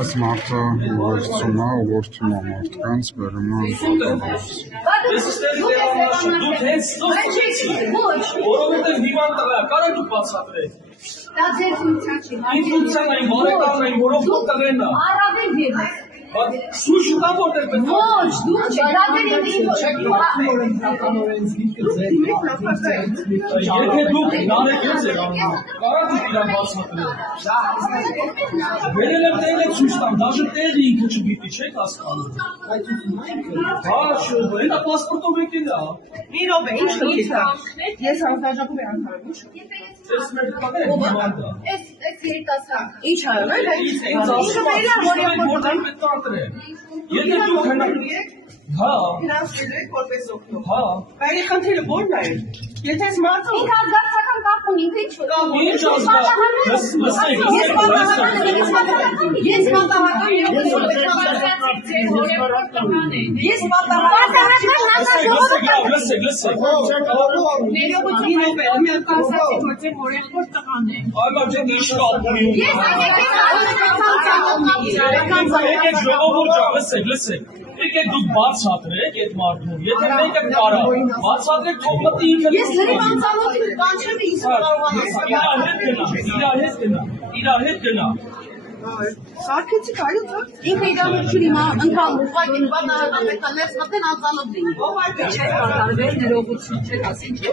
Այս մարդը ուղեկցում է ուղղորդում է մարդկանց բերում է որովհետև հիվանդ տղա կարա դուք բացատրեք։ Դա ձեր ֆունկցիա չի։ Ֆունկցիան այն բարեկամն այն որով տղեն է։ Առավել ևս։ Սույժ կա որտեղ պետք է։ Ոչ, դուք չեք, դա ձեր Եթե դուք նարեկեց եք անում, կարա դուք իրան բացատրեք։ Վերել եմ տեղը ցույց տամ, դաժե տեղը ինքը չգիտի, չեք հասկանում։ Հա, շուտ, դա պասպորտով եկել է։ Մի րոպե, ինչ խնդիր կա։ Ես հանձնաժողովի անդամ եմ, ինչ։ Ես մեր տղերը հիվանդ է։ Այս երիտասարդ։ Ինչ արել է։ Ինձ ասում է, որտեղ պետք է ընտրել։ Եթե դուք հնարավոր հա, ֆինանսելու եք որպես օգնող։ հա։ Բայց խնդիրը ո՞րն է։ Եթե այս մարդը Ինքը ազգացական կապ ունի, ինքը ինչ որ։ Ինչ ազգա։ Ես պատահական Ես պատահական Լսեք։ ներողություն մի կասացի որ ձեր հորեղբոր տղան է։ Այո, ջան, ինչ կապ ունի։ Ես Եկեք ժողովուրդ ջան, լսեք։ Եկեք դուք բացատրեք այդ մարդուն։ Եթե մեկը կարա, բացատրեք թող մտի ինքը։ Ես լրիվ անծանոթ բան չեմ ինձ Իր հետ գնա։ Սարքեցիք այո թող։ ինքը իրավունքին հիմա ընդհանուր ուղղակի բանալական ներս մտեն անծանոթ լինի։ Ո՞վ այդ Չէ, կատարվել ներողություն, չէ, ասին չէ։